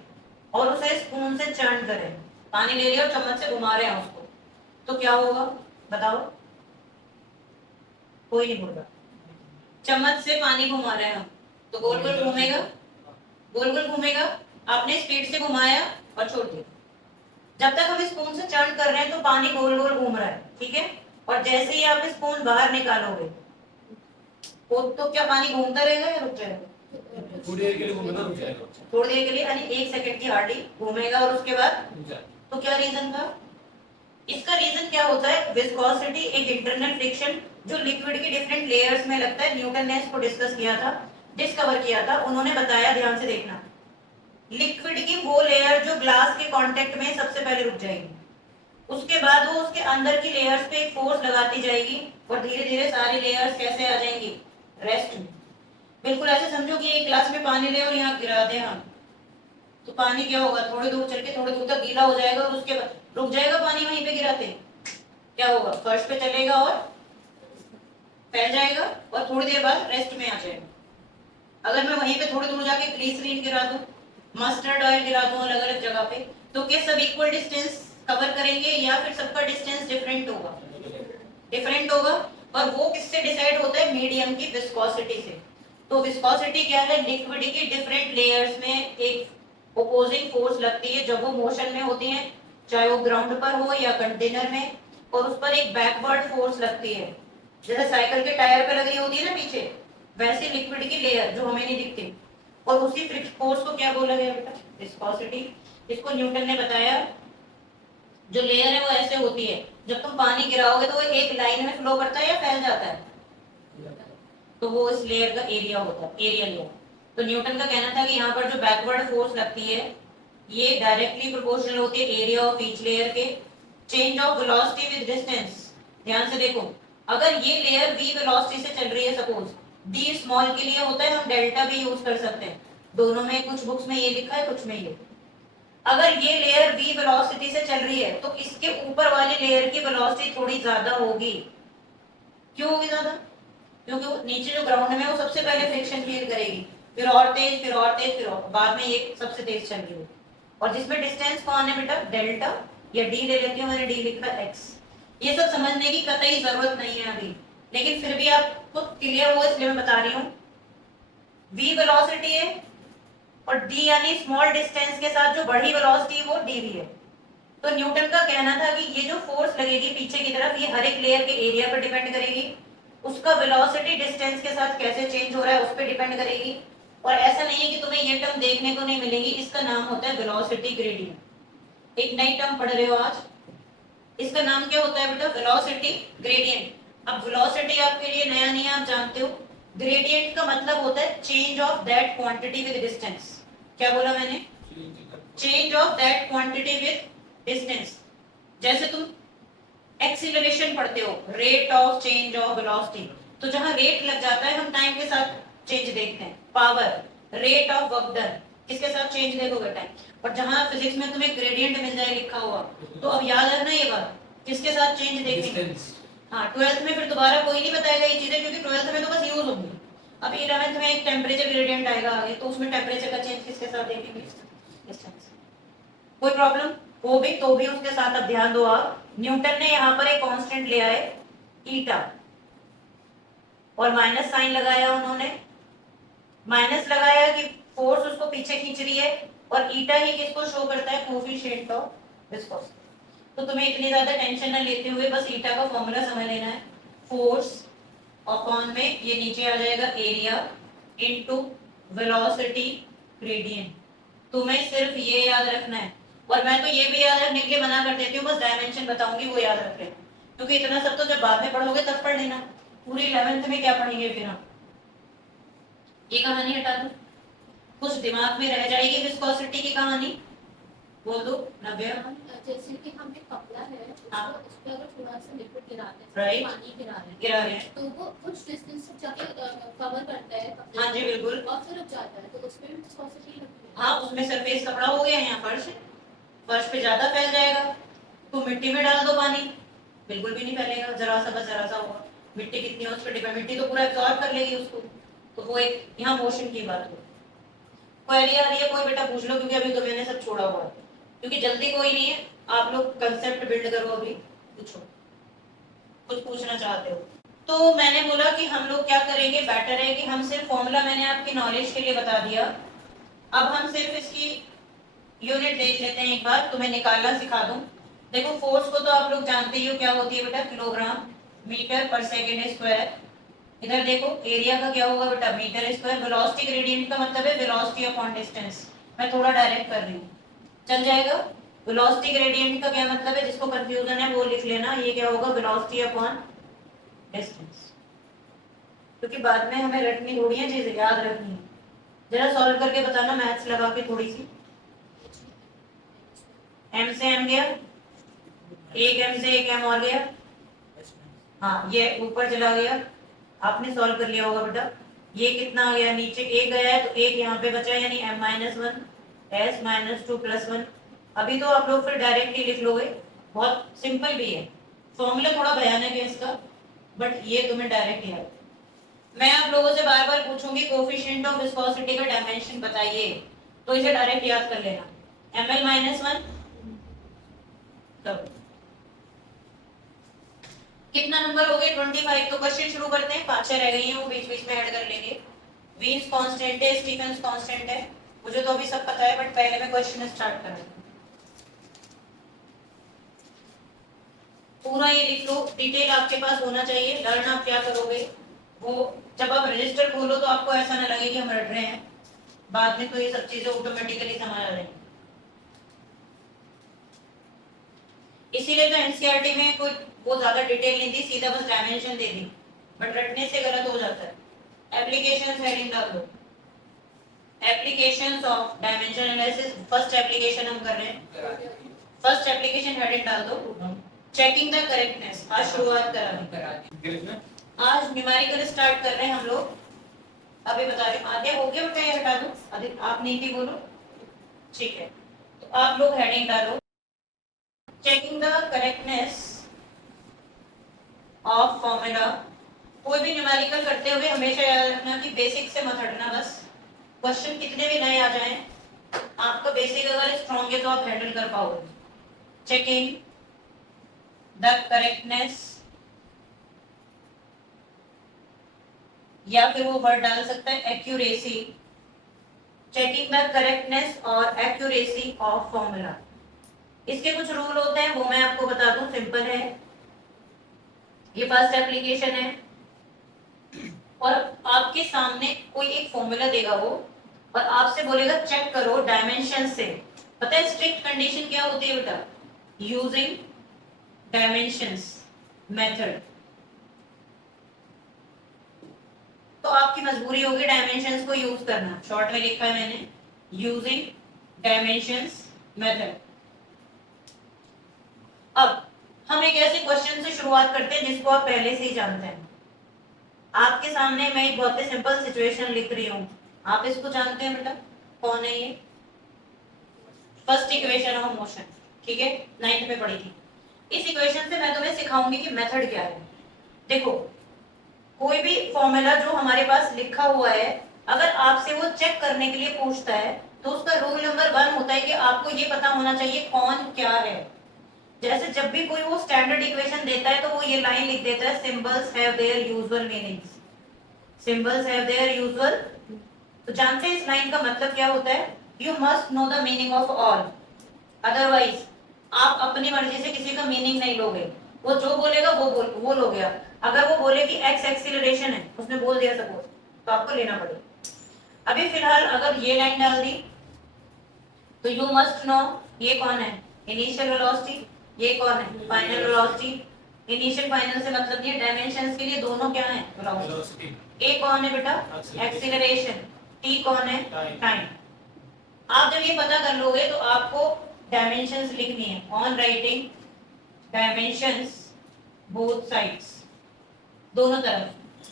और उसे स्पून से चर्न करें, पानी ले लिया और चम्मच से घुमा रहे हैं उसको, तो क्या होगा बताओ? कोई नहीं बोल रहा। चम्मच से पानी घुमा रहे हैं हम, तो गोल गोल घूमेगा, गोल गोल घूमेगा। आपने स्पीड से घुमाया और छोड़ दिया। जब तक हम स्पून से चर्न कर रहे हैं तो पानी गोल गोल घूम रहा है, ठीक है। और जैसे ही आप स्पून बाहर निकालोगे तो क्या पानी घूमता रहेगा या रुक जाएगा? थोड़ी देर के लिए घूमना रुक जाएगा। थोड़ी देर के लिए, यानी 1 सेकंड की हार्डली घूमेगा और उसके बाद रुक जाएगा। तो क्या रीजन था? इसका रीजन क्या होता है? विस्कोसिटी एक इंटरनल फ्रिक्शन जो लिक्विड की डिफरेंट लेयर्स में लगता है। न्यूटन ने इसको डिस्कस किया था, डिस्कवर किया था। उन्होंने बताया, ध्यान से देखना, लिक्विड की वो लेयर जो ग्लास के कांटेक्ट में सबसे पहले रुक जाएगी, उसके बाद वो उसके अंदर की लेयर्स पे एक फोर्स लगाती जाएगी और धीरे धीरे सारी लेयर्स कैसे आ जाएंगी? रेस्ट में। बिल्कुल ऐसे समझो कि एक ग्लास में पानी ले और यहाँ गिरा दें हम, तो पानी क्या होगा? थोड़ी दूर चल के थोड़ी दूर तक गीला हो जाएगा और उसके बाद रुक जाएगा पानी वहीं पे गिराते। क्या होगा? फर्श पे चलेगा और फैल जाएगा और थोड़ी देर बाद रेस्ट में आ जाएगा। अगर मैं वहीं पे थोड़ी दूर जाके ग्लिसरीन गिरा दूं, मस्टर्ड ऑयल गिरा दूं अलग अलग जगह पे, तो क्या सब इक्वल डिस्टेंस कवर करेंगे या फिर सबका डिस्टेंस डिफरेंट होगा? डिफरेंट होगा। और वो किससे डिसाइड होता है? मीडियम की विस्कोसिटी से। तो विस्कोसिटी क्या है? लिक्विड की डिफरेंट लेयर्स में एक ओपोजिंग फोर्स लगती है जब वो मोशन में होती है, चाहे वो ग्राउंड पर हो या कंटेनर में, और उस पर एक बैकवर्ड फोर्स लगती है, जैसे साइकिल के टायर पे लगी होती है ना पीछे, वैसे लिक्विड की लेयर जो हमें नहीं दिखती। और उसी फोर्स को क्या बोला गया बेटा? विस्कोसिटी। इसको न्यूटन ने बताया। जो लेयर है वो ऐसे होती है, जब तुम पानी गिराओगे तो वो एक लाइन में फ्लो करता है या फैल जाता है? तो वो इस लेयर का एरिया होता है, एरिया लेयर। तो न्यूटन का कहना था कि यहाँ पर जो बैकवर्ड फोर्स लगती है ये डायरेक्टली प्रोपोर्शनल होती है एरिया ऑफ ईच लेयर के change of velocity with distance. ध्यान से देखो, अगर ये लेयर v वेलोसिटी से चल रही है, सपोज d स्मॉल के लिए होता है, हम डेल्टा भी यूज कर सकते हैं, दोनों में, कुछ बुक्स में ये लिखा है कुछ में ये। अगर ये लेयर v वेलोसिटी से चल रही है तो इसके ऊपर वाली लेयर की वेलोसिटी थोड़ी ज्यादा होगी। क्यों होगी ज्यादा? क्योंकि वो नीचे जो ग्राउंड में है वो सबसे पहले फ्रिक्शन क्रिएट करेगी, फिर और तेज, फिर और तेज, फिर और, बाद में ये सबसे तेज चल रही होगी। और जिसमें डिस्टेंस कौन है बेटा? डेल्टा, या d ले लेती हूँ, मैंने d लिखा है x। ये सब समझने की कतई जरूरत नहीं है अभी, लेकिन फिर भी आपको क्लियर हो इसलिए मैं बता रही हूँ। v वेलोसिटी है और d यानी स्मॉल डिस्टेंस के साथ जो बड़ी वेलोसिटी वो dv है। तो न्यूटन का कहना था कि ये जो फोर्स लगेगी पीछे की तरफ, ये हर एक लेयर के एरिया पर डिपेंड करेगी, उसका वेलोसिटी डिस्टेंस के साथ कैसे चेंज हो रहा है उस पर डिपेंड करेगी। और ऐसा नहीं है कि तुम्हें ये टर्म देखने को नहीं मिलेंगी, इसका नाम होता है वेलोसिटी ग्रेडियंट। एक नई टर्म पढ़ रहे हो आज, इसका नाम क्या होता है बेटा? Velocity gradient. अब वेलोसिटी आपके लिए नया नहीं है, आप जानते हो। ग्रेडियंट का मतलब होता है change of that quantity with distance. क्या बोला मैंने? Change of that quantity with distance. जैसे तुम एक्सीलरेशन पढ़ते हो, rate of change of velocity, तो जहां रेट लग जाता है हम टाइम के साथ चेंज देखते हैं। Power, rate of work done, किसके साथ चेंज देखोगे टाइम। और जहां फिजिक्स में तुम्हें ग्रेडियंट मिल जाए लिखा हुआ, तो अब याद रखना ये बात, किसके साथ चेंज देखेंगे। डिस्टेंस हाँ, 12th में फिर दोबारा कोई नहीं बताएगा ये चीजें, क्योंकि 12th में तो बस यूज होंगी। अब 11th में एक टेम्परेचर ग्रेडियंट आएगा आगे, तो उसमें टेम्परेचर का चेंज किसके साथ देखेंगे, डिस्टेंस। कोई प्रॉब्लम हो भी तो भी उसके साथ अब ध्यान दो आप, न्यूटन ने यहाँ पर एक कांस्टेंट लिया है ईटा, और माइनस साइन लगाया उन्होंने, माइनस लगाया कि फोर्स उसको पीछे खींच रही है, और ईटा ही किसको शो करता है, कोफिशिएंट ऑफ विस्कोसिटी। तो तुम्हें इतनी ज्यादा टेंशन न लेते हुए बस ईटा का फॉर्मूला समझ लेना है, फोर्स अपॉन में ये नीचे आ जाएगा एरिया इनटू वेलोसिटी ग्रेडियंट। तुम्हें सिर्फ ये याद रखना है, और मैं तो ये भी याद रखने के लिए मना कर देती हूँ, बस डायमेंशन बताऊंगी वो याद रख लेना, क्योंकि इतना सब तो जब बाद में पढ़ोगे तब पढ़ लेना, पूरी 11th में क्या पढ़ेंगे फिर हम। ये कहानी हटा दो, कुछ दिमाग में रह जाएगी विस्कोसिटी की कहानी, बोल दो नव्या। जैसे कि हम एक कपड़ा है, हाँ। उस पे अगर थोड़ा सा लिक्विड गिराते हैं, Right. पानी गिरा रहे हैं, गिरा रहे हैं, तो वो कुछ डिस्टेंस तक जाके कवर करता है कपड़े हाँ जी को, बिल्कुल। और फिर रुक जाता है, तो उसमें भी विस्कोसिटी लगती है। हाँ, उसमें सरफेस कपड़ा हो गया, यहाँ फर्श है, फर्श पे ज्यादा फैल जाएगा, तो मिट्टी में डाल दो पानी, बिल्कुल भी नहीं फैलेगा, जरा सा बस जरा सा होगा। मिट्टी कितनी है उस पर डिपेंड, मिट्टी तो पूरा एब्जॉर्ब कर लेगी उसको, तो वो एक यहाँ मोशन की बात हो। क्वेरी आ रही है कोई, बेटा पूछ लो, क्योंकि अभी तो मैंने सब छोड़ा हुआ है, क्योंकि जल्दी कोई नहीं है, आप लोग कंसेप्ट बिल्ड करो, अभी पूछो कुछ पूछना चाहते हो। तो मैंने बोला कि हम लोग क्या करेंगे, बेटर है कि हम सिर्फ फॉर्मूला मैंने आपकी नॉलेज के लिए बता दिया, अब हम सिर्फ इसकी यूनिट देख लेते हैं एक बार, तुम्हें निकालना सिखा दूं। देखो फोर्स को तो आप लोग जानते ही हो क्या होती है बेटा, किलोग्राम मीटर पर सेकेंड स्क्वायर। इधर देखो एरिया का क्या होगा बेटा, मीटर स्क्वायर। वेलोसिटी ग्रेडियंट का मतलब है वेलोसिटी अपॉन डिस्टेंस, मैं थोड़ा डायरेक्ट कर रही हूँ, चल जाएगा। वेलोसिटी ग्रेडियंट का क्या मतलब है, जिसको कंफ्यूजन है वो लिख लेना, ये क्या होगा, वेलोसिटी अपॉन डिस्टेंस, क्योंकि बाद में हमें रटनी थोड़ी है चीजें, याद रखनी है। जरा सॉल्व करके बताना मैथ्स लगा के थोड़ी सी। एम से एम गया, एक एम से एक एम और गया, हाँ ये ऊपर चला गया, आपने सॉल्व कर लिया होगा बेटा। ये कितना आ गया, नीचे एक गया है, तो एक यहाँ पे बचा, यानी m minus 1 s minus 2 plus 1। अभी तो आप लोग फिर डायरेक्ट ही लिख लोगे, बहुत सिंपल भी है, फॉर्मूला थोड़ा भयानक है इसका, बट ये तुम्हें डायरेक्ट याद। मैं आप लोगों से बार बार पूछूंगी कोफिशिएंट ऑफ विस्कोसिटी का डायमेंशन बताइए, तो इसे डायरेक्ट याद कर लेना, ml माइनस 1 कितना नंबर हो गए, 25। तो क्वेश्चन शुरू करते हैं, 5-6 रह गई हैं, वो बीच बीच में ऐड कर लेंगे। वीन्स कांस्टेंट है, स्टीफेंस कांस्टेंट है, मुझे तो अभी सब पता है, बट पहले मैं क्वेश्चन स्टार्ट कर रही हूँ। पूरा ये लिख लो, डिटेल आपके पास होना चाहिए। लर्न आप क्या करोगे, वो जब आप रजिस्टर खोलो तो आपको ऐसा ना लगे कि हम रट रहे हैं, बाद में तो ये सब चीजें ऑटोमेटिकली समझ आ जाएंगी। इसीलिए तो एनसीईआरटी में कोई वो ज्यादा डिटेल नहीं दी, सीधा बस डायमेंशन दे दी, बट रटने से गलत हो जाता है। एप्लीकेशंस हेडिंग डाल दो, applications of dimension analysis, first application हम कर रहे हैं, फर्स्ट एप्लीकेशन हेडिंग डाल दो, चेकिंग द करेक्टनेस। आज शुरुआत करा दी, आज न्यूमेरिकल स्टार्ट कर रहे हैं हम लोग, अभी बता रहे हैं। आधे हो गया बेटा, ये हटा दो, अधिक आप नीति बोलो, ठीक है। तो आप लोग हेडिंग डालो, checking the correctness of formula. कोई भी न्यूमेरिकल करते हुए हमेशा याद रखना कि बेसिक से मत हटना, बस क्वेश्चन कितने भी नए आ जाएं, आपका बेसिक अगर स्ट्रॉन्ग है तो आप हैंडल कर पाओगे। चेकिंग द करेक्टनेस, या फिर वो वर्ड डाल सकता है एक्यूरेसी, चेकिंग द करेक्टनेस और एक्यूरेसी ऑफ फॉर्मूला। इसके कुछ रूल होते हैं, वो मैं आपको बता दूं, सिंपल है। ये फर्स्ट एप्लीकेशन है, और आपके सामने कोई एक फॉर्मूला देगा वो, और आपसे बोलेगा चेक करो डायमेंशन से। पता है स्ट्रिक्ट कंडीशन क्या होती है बेटा, यूजिंग डायमेंशंस मेथड। तो आपकी मजबूरी होगी डायमेंशंस को यूज करना, शॉर्ट में लिखा है मैंने, यूजिंग डायमेंशंस मेथड। अब हम एक ऐसे क्वेश्चन से शुरुआत करते हैं जिसको आप पहले से ही जानते हैं। आपके सामने मैं एक बहुत ही सिंपल सिचुएशन लिख रही हूँ, आप इसको जानते हैं बेटा, कौन है ये? फर्स्ट इक्वेशन ऑफ मोशन, ठीक है, 9th में पढ़ी थी। इस इक्वेशन से मैं तुम्हें सिखाऊंगी कि मेथड क्या है। देखो, कोई भी फॉर्मूला जो हमारे पास लिखा हुआ है, अगर आपसे वो चेक करने के लिए पूछता है तो उसका रूल नंबर 1 होता है कि आपको ये पता होना चाहिए कौन क्या है। जैसे जब भी कोई वो स्टैंडर्ड इक्वेशन देता है तो वो ये लाइन लिख देता है, symbols have their usual meanings, symbols have their usual. तो जानते हैं इस लाइन का मतलब क्या होता है? You must know the meaning of all, otherwise आप अपनी मर्जी से किसी का मीनिंग नहीं लोगे। वो जो बोलेगा वो लोगे आप। अगर वो बोले कि एक्स एक्सीलरेशन है, उसने बोल दिया सपोज, तो आपको लेना पड़ेगा। अभी फिलहाल अगर ये लाइन डाल दी तो यू मस्ट नो ये कौन है, इनिशियल वेलोसिटी, ये कौन है, फाइनल वेलोसिटी। इनिशियल फाइनल से मतलब ये डायमेंशंस के लिए दोनों क्या है, वेलोसिटी। वेलोसिटी। ए कौन है बेटा, एक्सीलरेशन, टी कौन है, टाइम। आप जब ये पता कर लोगे तो आपको डायमेंशंस लिखनी है, on writing dimensions both sides, दोनों तरफ।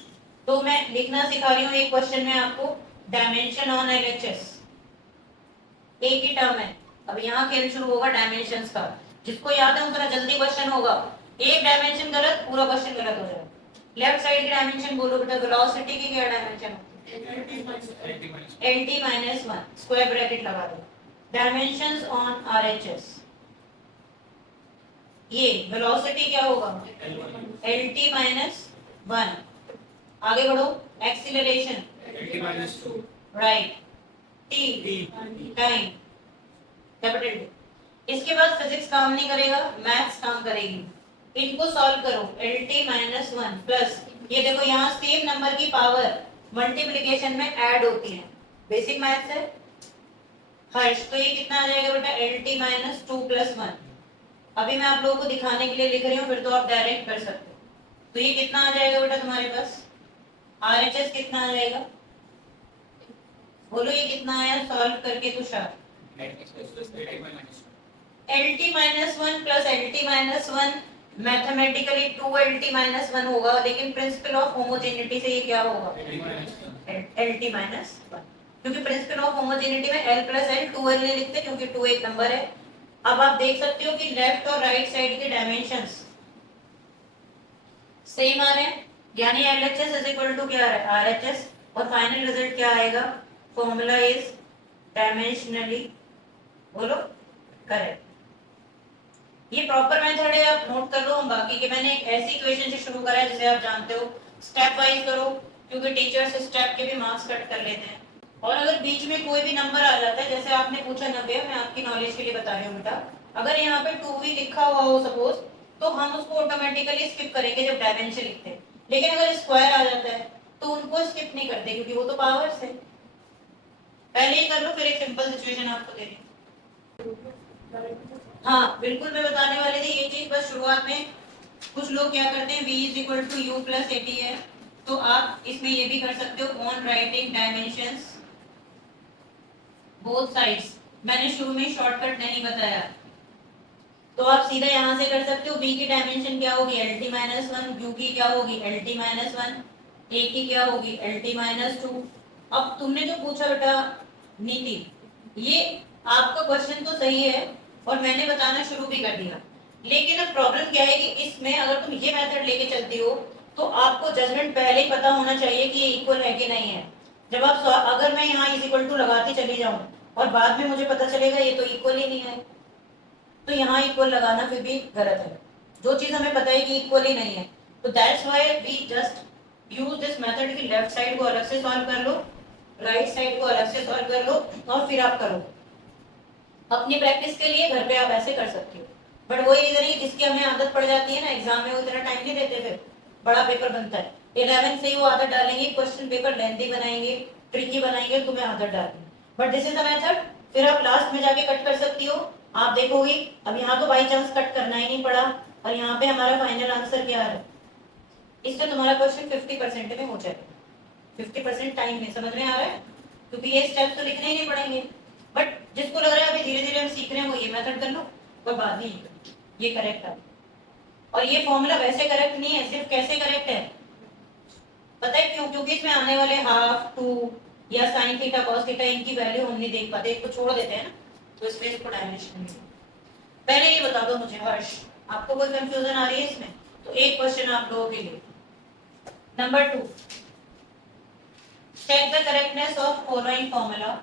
तो मैं लिखना सिखा रही हूँ एक क्वेश्चन में आपको, डायमेंशन ऑन एलएचएस, एक ही टर्म है। अब यहाँ खेल शुरू होगा डायमेंशंस का, जिसको याद है उतना जल्दी क्वेश्चन होगा। एक डायमेंशन गलत, पूरा क्वेश्चन गलत हो जाएगा। लेफ्ट साइड की डायमेंशन बोलो बेटा, वेलोसिटी की क्या डायमेंशन होती है, LT माइनस 1, स्क्वायर ब्रैकेट लगा दो। डायमेंशंस ऑन आरएचएस, ये वेलोसिटी क्या होगा, LT माइनस 1। आगे बढ़ो, acceleration, LT minus 2, right, T time, capital T। इसके बाद फिजिक्स काम नहीं करेगा, मैथ्स काम करेगी। इनको सॉल्व करो, LT माइनस 1 प्लस, ये देखो यहाँ सेम नंबर की पावर मल्टीप्लिकेशन में ऐड होती है, बेसिक मैथ्स है हर्ष। तो ये कितना आ जाएगा बेटा, LT माइनस 2 प्लस 1। अभी मैं आप लोगों को दिखाने के लिए लिख रही हूँ, फिर तो आप डायरेक्ट कर सकते हो। तो ये कितना आ जाएगा बेटा तुम्हारे पास, RHS कितना आ जाएगा, बोलो ये कितना आया सॉल्व करके Tushar. LT minus 1 plus LT minus 1 mathematically 2LT minus 1 होगा, लेकिन प्रिंसिपल ऑफ होमोजेनिटी से ये क्या होगा, LT माइनस 1, क्योंकि प्रिंसिपल ऑफ होमोजेनिटी में L प्लस L 2L नहीं लिखते क्योंकि 2 एक नंबर है। अब आप देख सकते हो कि लेफ्ट और राइट साइड के डायमेंशंस सेम आ रहे हैं, यानी LHS इज इक्वल टू क्या है, RHS, और फाइनल रिजल्ट क्या आएगा, फॉर्मूला इज डायमेंशनली, बोलो करेक्ट। ये प्रॉपर मेथड है, आप नोट कर लो। हम बाकी के, मैंने एक ऐसी इक्वेशन से शुरू करा है जिसे आप जानते हो, स्टेप वाइज करो, क्योंकि टीचर्स स्टेप के भी मार्क्स कट कर लेते हैं। और अगर बीच में कोई भी नंबर आ जाता है, जैसे आपने पूछा 90, मैं आपकी नॉलेज के लिए बता रही हूँ बेटा, अगर यहाँ पे 2 भी लिखा हुआ हो सपोज, तो हम उसको ऑटोमेटिकली स्किप करेंगे जब डायमेंशन लिखते हैं। लेकिन अगर स्क्वायर आ जाता है तो उनको स्किप नहीं करते, क्योंकि वो तो पावर्स है। पहले ही कर लो, फिर एक सिंपल सिचुएशन आपको दे रही। हाँ बिल्कुल, मैं बताने वाली थी ये चीज, बस शुरुआत में कुछ लोग क्या करते हैं, v is equal to u plus a t है, तो आप इसमें ये भी कर सकते हो, on writing dimensions both sides. मैंने शुरू में शॉर्टकट नहीं बताया, तो आप सीधा यहाँ से कर सकते हो। b की डायमेंशन क्या होगी, LT माइनस 1, u की क्या होगी, LT माइनस 1, a की क्या होगी, LT माइनस 2। अब तुमने जो पूछा बेटा नीति, ये आपका क्वेश्चन तो सही है और मैंने बताना शुरू भी कर दिया, लेकिन अब प्रॉब्लम क्या है कि इसमें अगर तुम ये मेथड लेके चलती हो तो आपको जजमेंट पहले ही पता होना चाहिए कि ये इक्वल है कि नहीं है। जब आप अगर मैं यहाँ इज इक्वल टू लगाती चली जाऊँ और बाद में मुझे पता चलेगा ये तो इक्वल ही नहीं है, तो यहाँ इक्वल लगाना फिर भी गलत है। जो चीज हमें पता है कि इक्वल ही नहीं है, तो that's why we just use this method कि लेफ्ट साइड को अलग से सॉल्व कर लो, राइट साइड को अलग से सॉल्व कर लो, और फिर आप करो। अपनी प्रैक्टिस के लिए घर पे आप ऐसे कर सकते हो, बट वही रीजन है जिसकी हमें आदत पड़ जाती है ना, एग्जाम में वो इतना टाइम नहीं देते, फिर बड़ा पेपर बनता है। 11 से ही वो आदत डालेंगे, क्वेश्चन पेपर लेंथी बनाएंगे, ट्रिकी बनाएंगे, तुम्हें आदत डालेंगे। But this is the method, फिर आप लास्ट में जाके कट कर सकती हो। आप देखोगे अब यहाँ तो बाई चांस कट करना ही नहीं पड़ा, और यहाँ पे हमारा फाइनल आंसर क्या है, इससे तुम्हारा क्वेश्चन 50% में हो जाएगा, 50% टाइम में। समझ में आ रहा है, क्योंकि ये स्टेप तो लिखने ही नहीं पड़ेंगे। बट जिसको लग रहा है अभी धीरे धीरे हम सीख रहे हैं, वो ये मेथड कर लो, कोई बात नहीं, ये करेक्ट है। और ये फॉर्मूला वैसे करेक्ट नहीं है, सिर्फ कैसे करेक्ट है पता है क्यों? क्योंकि इसमें आने वाले हाफ, टू या साइन थीटा कॉस थीटा इनकी वैल्यू हम नहीं देख पाते, एक को छोड़ देते हैं ना, तो इसमें इसको डायमेंशन नहीं। पहले ये बता दो मुझे हर्ष, आपको कोई कंफ्यूजन आ रही है इसमें? तो एक क्वेश्चन आप लोगों के लिए, number 2, check the correctness of following formula.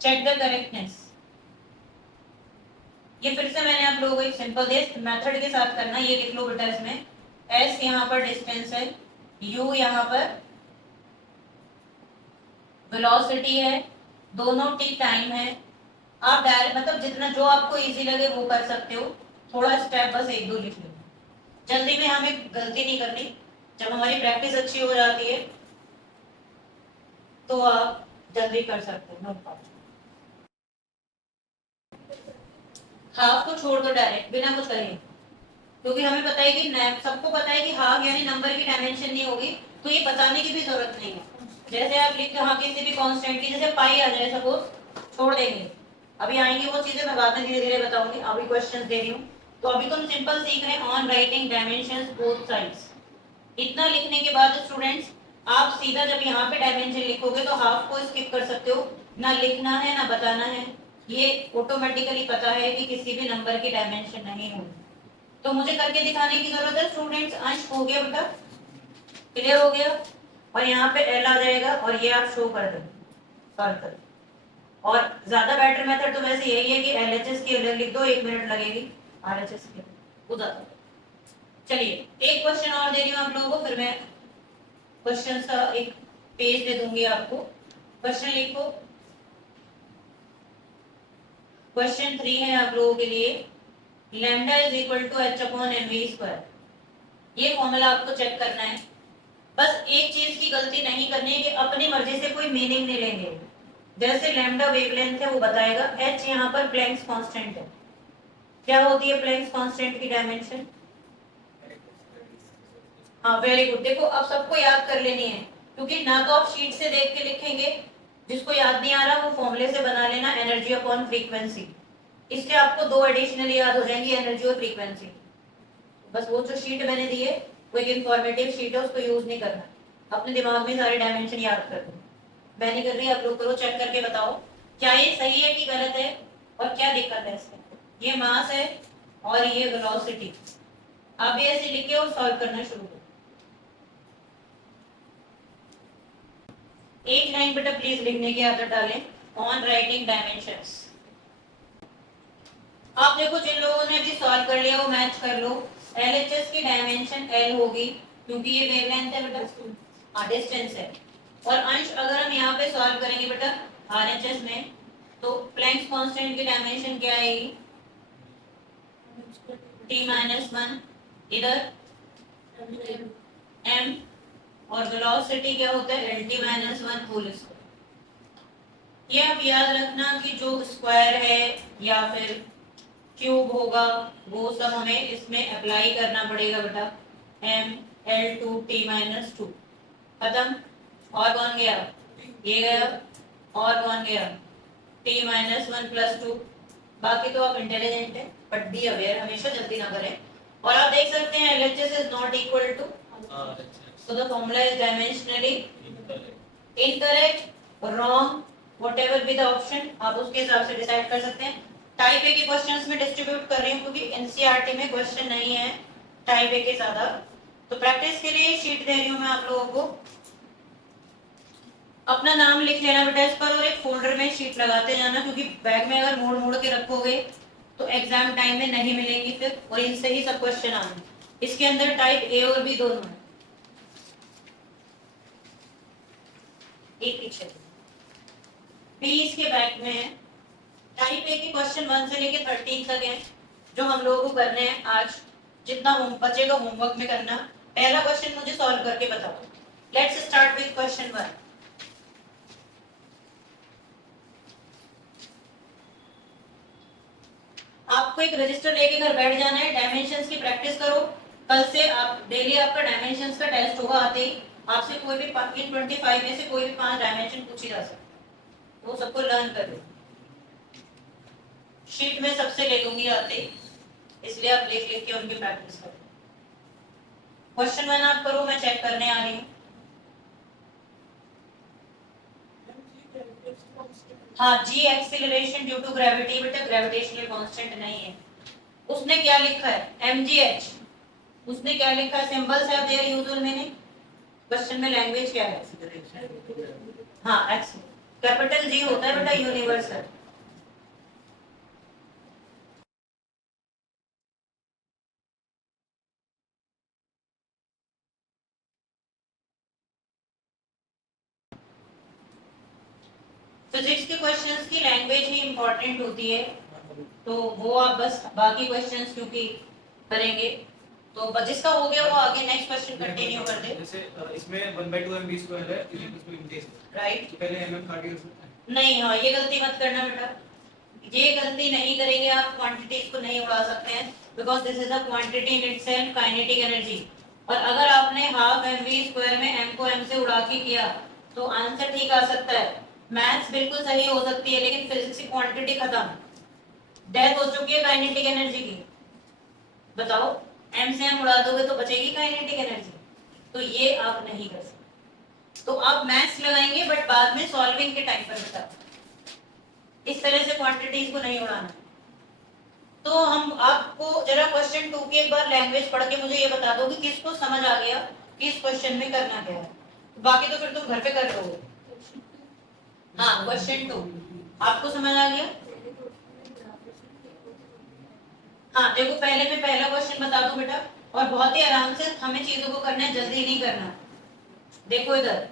Check the correctness. ये फिर से मैंने आप लोगों को एक सिंपल मेथड के साथ करना, ये लिख लो बेटा इसमें, s यहाँ पर डिस्टेंस है, u यहाँ पर वेलोसिटी है, दोनों t टाइम है। आप डायरेक्ट मतलब जितना जो आपको इजी लगे वो कर सकते हो, थोड़ा स्टेप बस एक दो लिख लो, जल्दी में हमें गलती नहीं करनी। जब हमारी प्रैक्टिस अच्छी हो जाती है तो आप जल्दी कर सकते हो, नो प्रॉब्लम। हाफ को छोड़ दो डायरेक्ट बिना कुछ करे, क्योंकि हमें पता है कि सबको पता है कि हाफ यानी नंबर की डायमेंशन नहीं होगी, तो ये बताने की भी जरूरत नहीं है। जैसे आप लिखते हो किसी भी कांस्टेंट की, जैसे पाई आ जाए सपोज, छोड़ देंगे, अभी आएंगे वो चीजें, मैं बाद में धीरे धीरे बताऊंगी, अभी क्वेश्चंस दे रही हूँ। तो अभी तुम सिंपल सीख रहे हैं on writing dimensions both sides. इतना लिखने के बाद स्टूडेंट्स आप सीधा जब यहाँ पे डायमेंशन लिखोगे तो हाफ को स्किप कर सकते हो, ना लिखना है ना बताना है, ये ऑटोमेटिकली पता है कि किसी भी नंबर की डायमेंशन नहीं होगी। तो मुझे करके दिखाने की जरूरत है स्टूडेंट्स। अंश हो गया बेटा, क्लियर हो गया? और यहाँ पे एल आ जाएगा और ये आप शो कर दो, सॉल्व कर। और ज्यादा बेटर मेथड तो वैसे यही है कि एलएचएस की अलग लिख दो, 1 मिनट लगेगी, आरएचएस की वो ज्यादा। चलिए एक क्वेश्चन और दे रही हूँ आप लोगों को, फिर मैं क्वेश्चंस का एक पेज दे दूंगी आपको। क्वेश्चन लिखो, क्वेश्चन 3 है आप लोगों के लिए, lambda is equal to h upon m v square. ये फॉर्मूला आपको चेक करना है। बस एक चीज की गलती नहीं करनी है कि अपनी मर्जी से कोई मीनिंग नहीं लेंगे। जैसे लैम्डा वेवलेंथ है वो बताएगा, एच यहाँ पर प्लैंक्स कांस्टेंट है। क्या होती है प्लैंक्स कांस्टेंट की डायमेंशन? हाँ वेरी गुड। देखो अब सबको याद कर लेनी है, क्योंकि ना तो आप शीट से देख के लिखेंगे, जिसको याद नहीं आ रहा वो फॉर्मूले से बना लेना, एनर्जी अपॉन फ्रीक्वेंसी। इससे आपको 2 एडिशनल याद हो जाएंगी, एनर्जी और फ्रीक्वेंसी। बस वो जो शीट मैंने दी है वो एक इंफॉर्मेटिव शीट है, उसको यूज नहीं करना, अपने दिमाग में सारे डायमेंशन याद कर दो। मैं नहीं कर रही, आप लोग करो, चेक करके बताओ क्या ये सही है कि गलत है और क्या दिक्कत है इसमें। ये मास है और ये वेलोसिटी। आप भी ऐसे लिखे और सॉल्व करना शुरू करो। एक लाइन बेटा प्लीज लिखने की आदत डालें, ऑन राइटिंग डायमेंशंस। आप देखो जिन लोगों ने भी सॉल्व कर लिया वो मैच कर लो। एलएचएस की डायमेंशन एल होगी, क्योंकि ये वेवलेंथ है बेटा, डिस्टेंस है। और अंश अगर हम यहाँ पे सॉल्व करेंगे बेटा आरएचएस में, तो प्लैंक्स कांस्टेंट की डायमेंशन क्या आएगी? t-1, इधर m, और वेलोसिटी क्या होता है? lt-1 whole square. ये आप याद रखना कि जो स्क्वायर है या फिर क्यूब होगा वो सब हमें इसमें अप्लाई करना पड़ेगा बेटा। m l2t-2 खत्म। और कौन गया? ये गया। और कौन गया? t-1 + 2। बाकी तो आप इंटेलिजेंट हैं, बट बी अवेयर, हमेशा जल्दी ना करें। और आप देख सकते हैं LHS is not equal to, so the formula is dimensionally incorrect, wrong, whatever be the option, आप उसके हिसाब से डिसाइड कर सकते हैं। टाइप ए के क्वेश्चंस में डिस्ट्रीब्यूट कर रही हूँ क्योंकि एनसीईआरटी में क्वेश्चन नहीं है टाइप ए के ज्यादा, तो प्रैक्टिस के लिए शीट दे रही हूँ मैं आप लोगों को। अपना नाम लिख लेना बेटा इस पर और एक फोल्डर में शीट लगाते जाना, क्योंकि बैग में अगर मोड़ मोड़ के रखोगे तो एग्जाम टाइम में नहीं मिलेंगी फिर, और इनसे ही सब क्वेश्चन आने। इसके अंदर टाइप ए और बी दोनों है। एक पीछे बी इसके बैक में है। टाइप ए के क्वेश्चन 1 से लेके 13 तक है जो हम लोगों को करने हैं आज। जितना बचेगा होमवर्क में करना। पहला क्वेश्चन मुझे सॉल्व करके बताओ। Let's start with question 1। आपको एक रजिस्टर लेके घर बैठ जाना है, डायमेंशंस की प्रैक्टिस करो। कल से आप डेली आपका डायमेंशंस का टेस्ट होगा, आते ही आपसे कोई भी इन 25 में से कोई भी 5 डायमेंशन पूछी जा सकता है, वो सबको लर्न कर लो। शीट में सबसे ले लूंगी आते ही, इसलिए आप लिख लिख के उनकी प्रैक्टिस करो। क्वेश्चन 1 आप करो, मैं चेक करने आ रही हूँ। हाँ, जी एक्सीलरेशन ड्यू टू ग्रेविटी, बेटा ग्रेविटेशनल कांस्टेंट नहीं है। उसने क्या लिखा है, mgh, उसने क्या लिखा है, symbols have their usual meaning. Question में लैंग्वेज क्या है, हाँ एक्स, कैपिटल जी होता है बेटा यूनिवर्सल। फिजिक्स के क्वेश्चंस की लैंग्वेज ही इंपॉर्टेंट होती है, तो वो आप बस बाकी क्वेश्चंस क्योंकि करेंगे, तो जिसका हो गया वो आगे नेक्स्ट क्वेश्चन कंटिन्यू कर दे। जैसे इसमें 1/2 mv स्क्वायर है, इज इक्वल टू इंटेज, राइट, तो पहले mm काट के कर सकते हैं। नहीं, हाँ ये गलती मत करना बेटा, ये गलती नहीं करेंगे आप, क्वांटिटीज को नहीं उड़ा सकते हैं, because this is a quantity in itself, kinetic energy. और अगर आपने हाफ mv स्क्वायर में m को m से उड़ा के किया तो आंसर ठीक आ सकता है, मैथ्स बिल्कुल सही हो सकती है, लेकिन फिजिक्स की क्वांटिटी खत्म, डेथ हो चुकी है काइनेटिक एनर्जी की। बताओ, m से m उड़ा दोगे तो बचेगी काइनेटिक एनर्जी, तो ये आप नहीं कर सकते। तो आप मैथ्स लगाएंगे बट बाद में सॉल्विंग के टाइम पर बता, इस तरह से क्वांटिटीज को नहीं उड़ाना। तो हम आपको जरा क्वेश्चन 2 की एक बार लैंग्वेज पढ़ के मुझे ये बता दो कि किसको समझ आ गया कि इस क्वेश्चन में करना क्या है, बाकी तो फिर तुम घर पे कर लोगे। हाँ, क्वेश्चन 2 आपको समझ आ गया। हाँ देखो, पहले मैं पहला क्वेश्चन बता दूं बेटा, और बहुत ही आराम से हमें चीजों को करना है, जल्दी नहीं करना। देखो इधर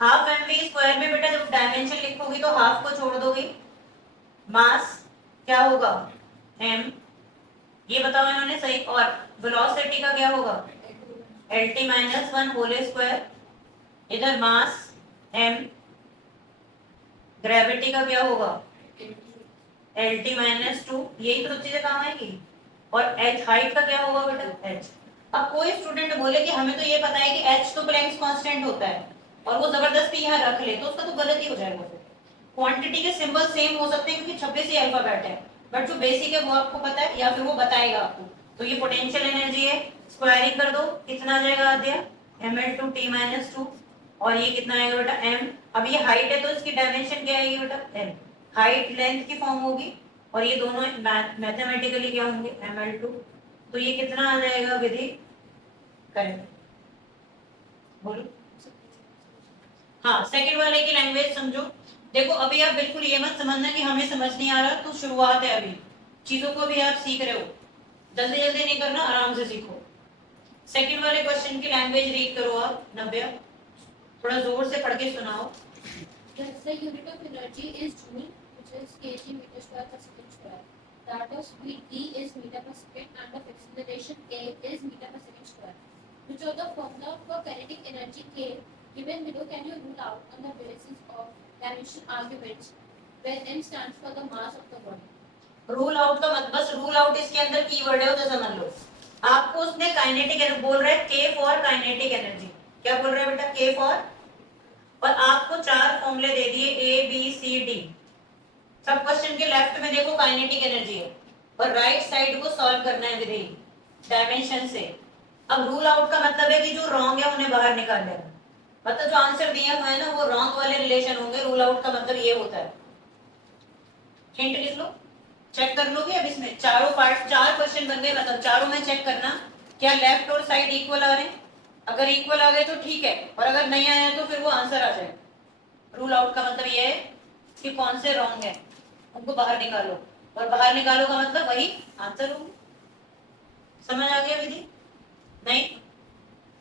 हाफ mv स्क्वायर में बेटा जब डायमेंशन लिखोगी तो हाफ को छोड़ दोगी, मास क्या होगा m, ये बताओ इन्होंने सही, और वेलोसिटी का क्या होगा lt माइनस 1 होल स्क्वायर, इधर मास m, ग्रेविटी का क्या होगा lt माइनस 2, यही तो चीजें काम आएगी, और h हाइट का क्या होगा बेटा h। अब कोई स्टूडेंट बोले कि हमें तो ये पता है कि h तो प्लैंक्स कांस्टेंट होता है, और वो जबरदस्ती यहाँ रख ले, तो उसका तो गलत ही हो जाएगा। क्वांटिटी के सिंबल सेम हो सकते हैं क्योंकि 26 ही अल्फाबेट है, बट जो बेसिक है वो आपको पता है या फिर वो बताएगा आपको। तो ये पोटेंशियल एनर्जी है, स्क्वायरिंग कर दो, कितना आ जाएगा आद्या ml2t-2, और ये कितना आएगा बेटा m। अब ये हाइट है तो इसकी डायमेंशन क्या आएगी बेटा l, हाइट लेंथ की फॉर्म होगी, और ये दोनों मैथमेटिकली क्या होंगे ml2, तो ये कितना आ जाएगा विधि, करें बोलो। हाँ, सेकंड वाले की लैंग्वेज समझो। देखो अभी आप बिल्कुल ये मत समझना कि हमें समझ नहीं आ रहा, तो शुरुआत है, अभी चीजों को भी आप सीख रहे हो, जल्दी जल्दी नहीं करना, आराम से सीखो। सेकंड वाले क्वेश्चन की लैंग्वेज रीड करो आप, नव्या थोड़ा जोर से पढ़ के सुनाओ। The unit of energy is joule, which is kg meter square per second square. That of speed d is meter per second, and of acceleration a is meter per second square. Which of the formula for kinetic energy k given below can you rule out on the basis of dimension arguments, where m stands for the mass of the body? Rule out का मत, बस rule out इसके अंदर keyword है, तो समझ लो। आपको उसने काइनेटिक एनर्जी बोल रहा है, k फॉर काइनेटिक एनर्जी, क्या बोल रहा है बेटा k फॉर, और आपको 4 फॉर्मूले दे दिए a b c d, सब क्वेश्चन के लेफ्ट में देखो काइनेटिक एनर्जी है, और राइट साइड को सॉल्व करना है विधि डायमेंशन से। अब रूल आउट का मतलब है कि जो रॉन्ग है उन्हें बाहर निकाल लेना, मतलब जो आंसर दिया हुआ है ना वो रॉन्ग वाले रिलेशन होंगे, रूल आउट का मतलब ये होता है। हिंट लिख लो, चेक कर लोगे। अब इसमें चारों पार्ट, 4 क्वेश्चन बन गए, मतलब चारों में चेक करना क्या लेफ्ट और साइड इक्वल आ रहे हैं, अगर इक्वल आ गए तो ठीक है, और अगर नहीं आया तो फिर वो आंसर आ जाए। रूल आउट का मतलब ये है कि कौन से रॉन्ग है उनको बाहर निकालो, और बाहर निकालो का मतलब वही आंसर होगा। समझ आ गया विधि? नहीं,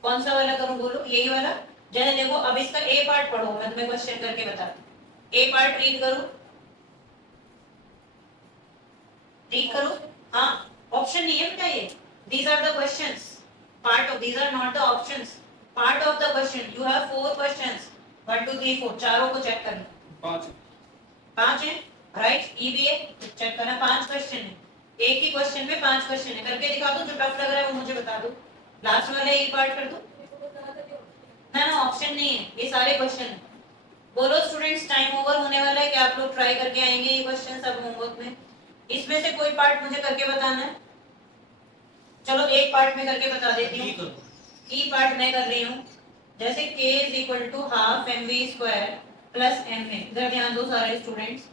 कौन सा वाला करूं बोलो, यही वाला। जैसे देखो अब इसका ए पार्ट पढ़ो, मैं तुम्हें क्वेश्चन करके बताती, ए पार्ट रीड करो, रीड करो। हाँ, ऑप्शन नहीं है बेटा ये, these are the questions, part of, these are not the options, part of the question, you have 4 questions, 1 2 3 4, चारों को चेक करना। 5 है, राइट, ई भी है, चेक करना, 5 क्वेश्चन है, एक ही क्वेश्चन में 5 क्वेश्चन है, करके दिखा दो, जो टफ लग रहा है वो मुझे बता दो, लास्ट वाले ई पार्ट कर दो। ना ना, ऑप्शन नहीं है, ये सारे क्वेश्चन है। बोलो स्टूडेंट्स, टाइम ओवर होने वाला है, कि आप लोग ट्राई करके आएंगे ये क्वेश्चन सब होमवर्क में, इसमें से कोई पार्ट मुझे करके बताना है। चलो एक पार्ट में करके बता देती ठीक हूँ। है ई पार्ट मैं कर रही हूँ, जैसे k is equal to half m v square plus m a. इधर ध्यान दो सारे स्टूडेंट्स।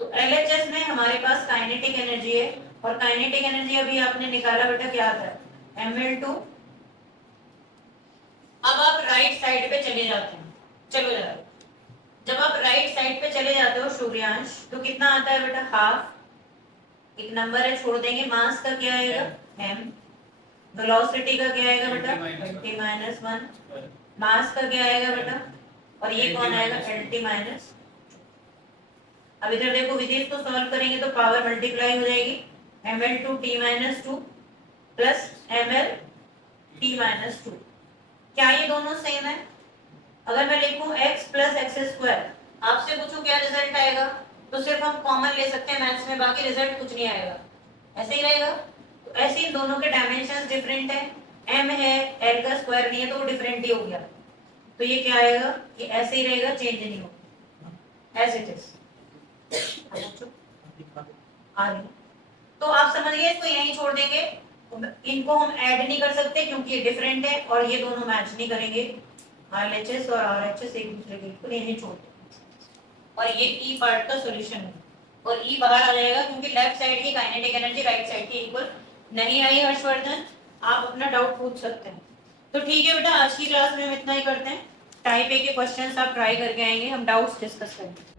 तो एलएचएस में हमारे पास काइनेटिक एनर्जी है, और काइनेटिक एनर्जी अभी आपने निकाला बेटा क्या आता है, ml2। अब आप राइट साइड पे चले जाते हैं, चलो जरा। जब आप राइट साइड पे चले जाते हो सूर्यांश, तो कितना आता है बेटा, हाफ, एक नंबर है छोड़ देंगे, मास का क्या आएगा m, वेलोसिटी का क्या आएगा बेटा 20 माइनस 1, मास का क्या आएगा बेटा, और ये कौन आएगा LT माइनस। अब इधर देखो विधि को सॉल्व करेंगे तो पावर मल्टीप्लाई हो जाएगी, ml2t minus 2 plus ml t minus 2। क्या ये दोनों सेम है? अगर मैं लिखूं x प्लस एक्स स्क्वायर, आपसे पूछूं क्या रिजल्ट आएगा, तो सिर्फ हम कॉमन ले सकते हैं मैथ्स में, बाकी रिजल्ट कुछ नहीं आएगा, ऐसे ही रहेगा। तो ऐसे इन दोनों के डायमेंशंस डिफरेंट है, m है, l का स्क्वायर नहीं है, तो वो डिफरेंट ही हो गया। तो ये क्या आएगा, ये ऐसे ही रहेगा, चेंज नहीं होगा, एज इट इज। आ रही है। तो आप समझ गए, इसको यहीं छोड़ देंगे, इनको हम ऐड नहीं कर सकते क्योंकि ये डिफरेंट है और ये दोनों मैच नहीं करेंगे, RHS और RHS एक दूसरे के बिल्कुल यहीं छोड़ देंगे। और ये ई पार्ट का सॉल्यूशन है, और ई बाहर आ जाएगा क्योंकि लेफ्ट साइड की काइनेटिक एनर्जी राइट साइड की इक्वल नहीं आई। हर्षवर्धन, आप अपना डाउट पूछ सकते हैं। तो ठीक है बेटा, आज की क्लास में हम इतना ही करते हैं। टाइप ए के क्वेश्चंस आप ट्राई करके आएंगे, हम डाउट्स डिस्कस करेंगे।